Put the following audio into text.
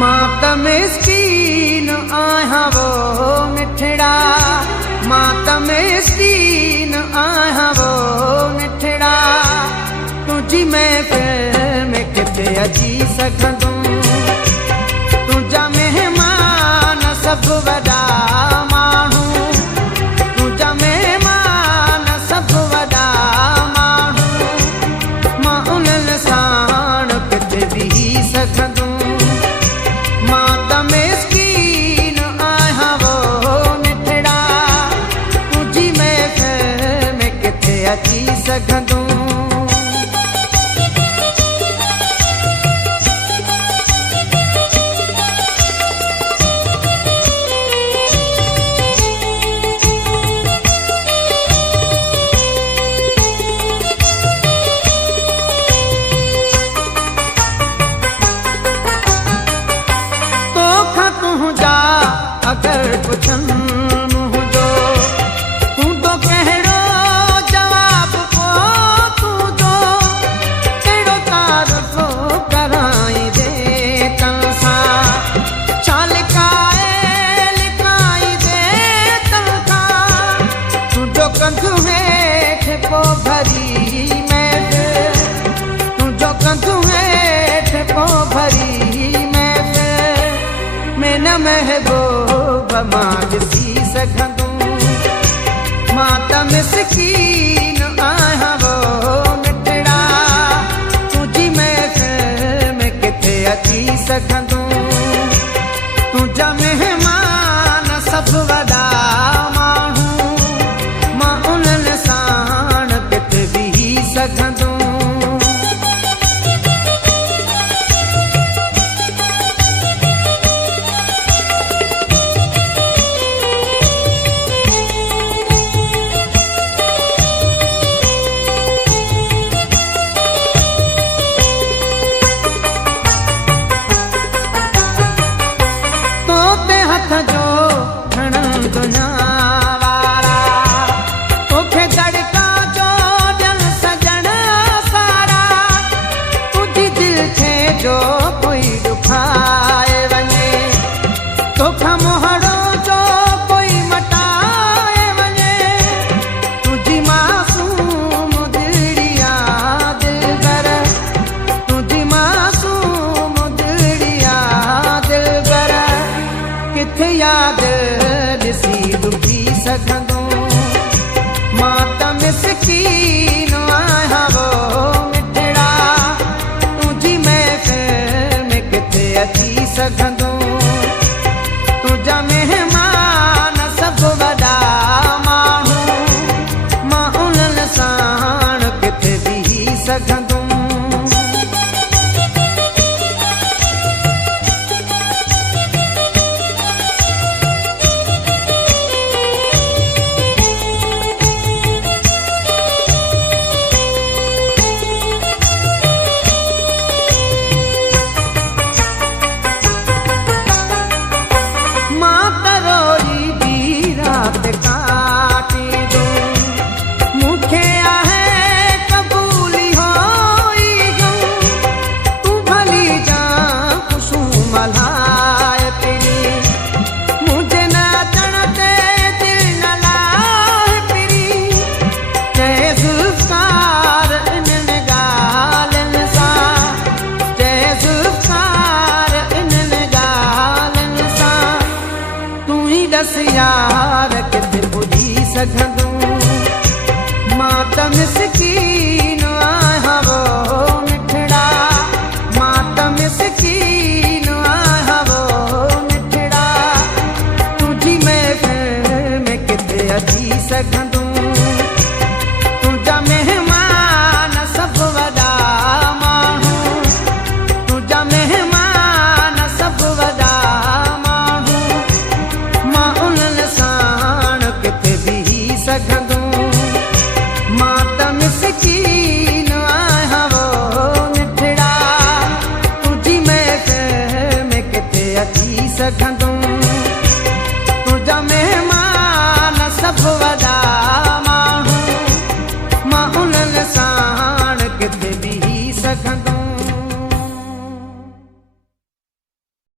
मां त मिस्कीन आहियां वो मिठड़ा, मां त मिस्कीन आहियां वो मिठड़ा, तुझी महफ़िल में किथे अची सघंदुमि, तुंहिंजा महिमान सभु वॾा माण्हू, तुंहिंजा महिमान सभु वॾा माण्हू, मां उन्हनि साण किथे बीही सघंदुमि, मां त मिस्कीन आहियां वो मिठड़ा, तुंहिंजी महफ़िल में किथे अची सघंदुमि। अगर पुछन मुझो तू तो कहिड़ो जवाब को तू तो कहिड़ो तारफ़ो कराई दे तंसा, छा लिकाए लिकाई दे तंसा, तुंहिंजो कंधु हेठि पोइ भरी महफ़िल, तुंहिंजो कंधु हेठि पोइ भरी महफ़िल में न महबूब मां ॾिसी सघंदुमि, मां त मिस्कीन आहियां वो मिठड़ा, तुंहिंजी महफ़िल में किथे अची सघंदुमि, तुंहिंजा महिमान सभु वॾा माण्हू, मां उन्हनि साण किथे बीही सघंदुमि। हथ जो खणनि दुनिया वारा, तोखे दड़का जो ॾियनि सजण सारा, तुंहिंजी दिलि खे जो कोई ॾुखाए वञे, तोखां मोहड़ो जो कोई मटाए वञे, तुंहिंजी मासूम दिलिया दिलबर, तुंहिंजी मासूम दिलिया दिलबर, किथे यादि ॾिसी दुखी सघंदुमि, मां त मिस्कीन आहियां वो मिठड़ा, तुंहिंजी महफ़िल में किथे अची सघंदुमि, तुंहिंजा महिमान सभु वॾा माण्हू, मां उन्हनि साण किथे बीही सघंदुमि। दस यार किथे पुॼी सघंदुमि, मां त मिस्कीन आहियां वो मिठड़ा, मां त मिस्कीन आहियां वो मिठड़ा, तुंहिंजी महफ़िल में किथे अची सघंदुमि, तुंहिंजा महिमान सभु वॾा माण्हू, तुंहिंजा महिमान सभु वॾा माण्हू, मां उन्हनि साण किथे बीही सघंदुमि, मां त मिस्कीन आहियां वो मिठड़ा, तुंहिंजी महफ़िल में किथे अची सघंदुमि।